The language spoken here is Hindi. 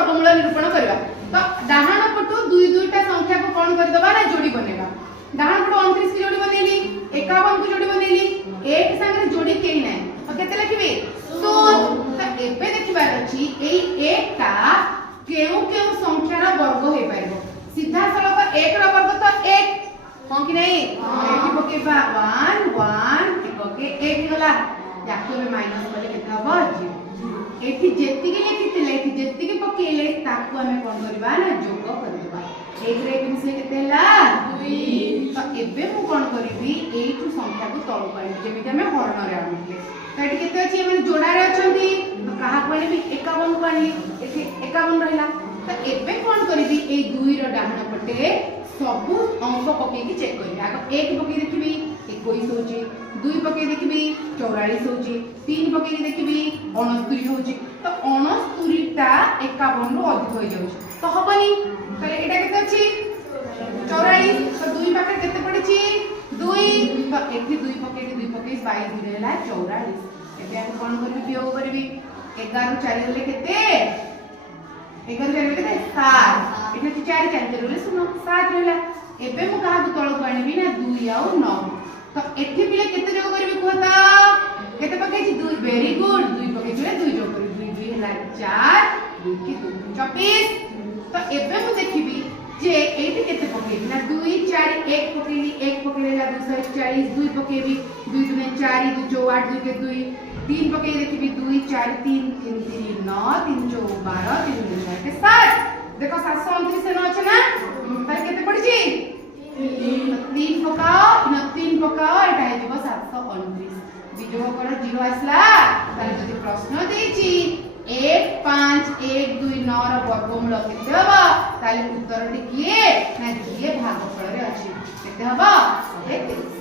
वर्गमूल निरूपण करबा। तो डाहाण पटु दुई दुईटा संख्या को कोन कर दबा ना जोड़ी बनेबा। डाहाण पटु 29 की जोड़ी बनेली, 51 को जोड़ी बनेली, एक संगे जोड़ी केही नै तो केते लिखबे 16। तो एबे देखिबार अछि एई एकटा केउ केउ संख्यार वर्ग हे पाइबो। सीधा सड़क 1 रो वर्ग तो 1 हां कि नहीं, एठी पकेबा 1 1 पके 1 गला याको में माइनस करले केते हबो 0। एठी जेतिकी लिखितले एठी जेतिकी पकेले ताकू हमें कोन करबा ना जोग करबा। 1 रे 1 से केते ला 2। तो एबे मु कोन करबी एठू संख्या को तळ करबी जेमिति हमें हरण रे आनिले। तो एठी केते अछि माने जोड़ा रे अछंती तो कहा को आनिबी 51 को आनिली, एठी 51 रहला। तो एबे कोन करबी ए 2 रो डाहण पटे सब अंक पके की चेक करी। आगे 1 पके देखबी 21 होची, 2 पके देखबी 44 होची, 3 पके देखबी 69 होची। तो 69 टा 51 रो अधिक हो जाउची तो हबनी। तले एटा केते अछि 44। तो 2 पाके केते पड़िछि 2। तो एठी 2 पके 22 रहला 44। एबे हम कोन करबी वियोग करबी 11 रो 4 होले केते 11 4 केते 7। एटा 4 4 रहले सुनो 7 रहला। एबे मु कहा को तळ को आनिबी ना 2 आउ 9। तो एठी बिले केते जोग करबी कहता केते पके छी 2। वेरी गुड 2 पके छले 2 जोग करबी 2 2 हला 4 2 की 2 24। तो एबे मु देखिबी जे एठी केते पकेबी ना 2 4 1 पकेली 1 पकेलेला 240 2 पकेबी 2 2 4 2 4 8 2 के 2 3 पके देखिबी 2 4 3 3 3 9 3 4 12 3 2 4 के 7। देखो 729 से न अछि ना तार केते पड़छि 3 पकाओ न 3 पकाओ एटा हे जीव 729। विजोग कर 0 आसला तार जदि प्रश्न देछि 1 5 1 2 9 रो वर्गमूल केते हबो ताले उत्तर टी किए ना किए भागफल रे अछि केते हबो 130।